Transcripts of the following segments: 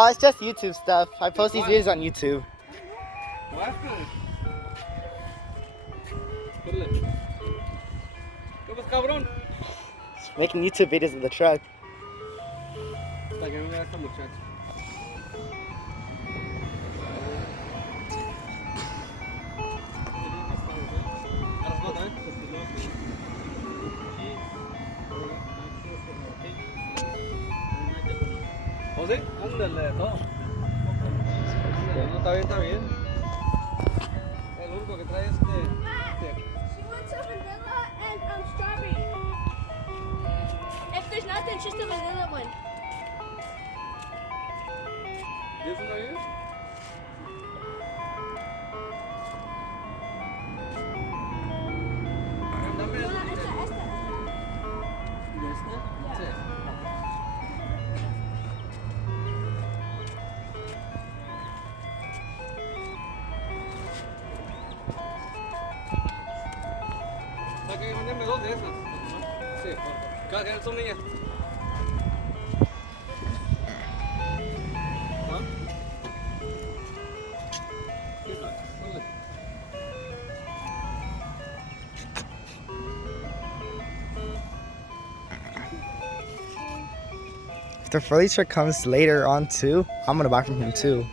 Oh, it's just YouTube stuff. I post these videos on YouTube. Just making YouTube videos in the truck. José, ándale, no. Está bien, está bien. El único que trae es She wants a vanilla and strawberry. If there's nothing, just a vanilla one. ¿Tienes una bien? Mándame dos de esas. Sí, cada que son niñas. ¿Ah? Sí, dale. If the Furley truck comes later on too, I'm gonna buy from him too.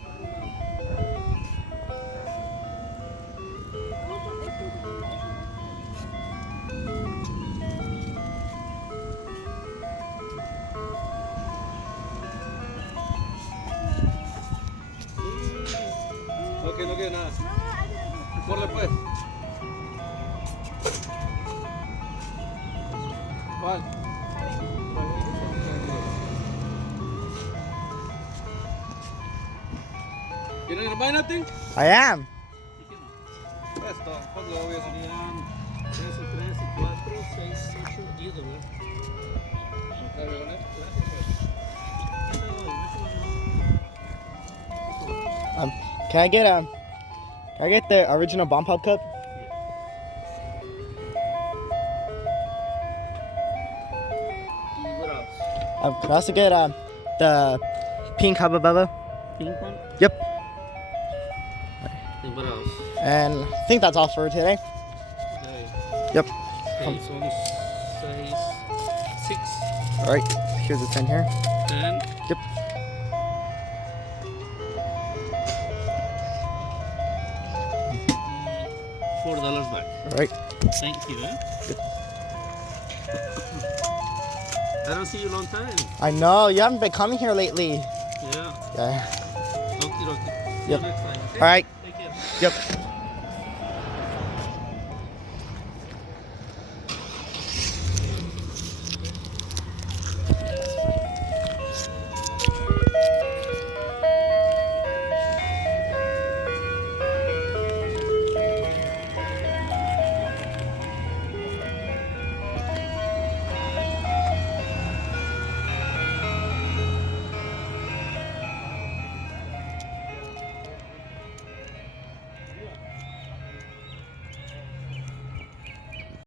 Ok, no queda nada. Corre pues. ¿Cuál? ¿You need to buy nothing? I am. Esto, pues lo obvio. Serían 3, 4, 6, 8, 10 dólares. Can I get the original Bomb Pop cup? What else? Can I also get the pink Hubba Bubba? Pink one? Yep. And what else? And I think that's all for today. Okay. Yep. Okay, so only size 6, All right. Here's the 10 here. 10. Yep. $4 back. All right. Thank you. I don't see you long time. I know you haven't been coming here lately. Yeah. Yeah. Okay, okay. See Yep. you next time. Okay? All right. Take care. Yep.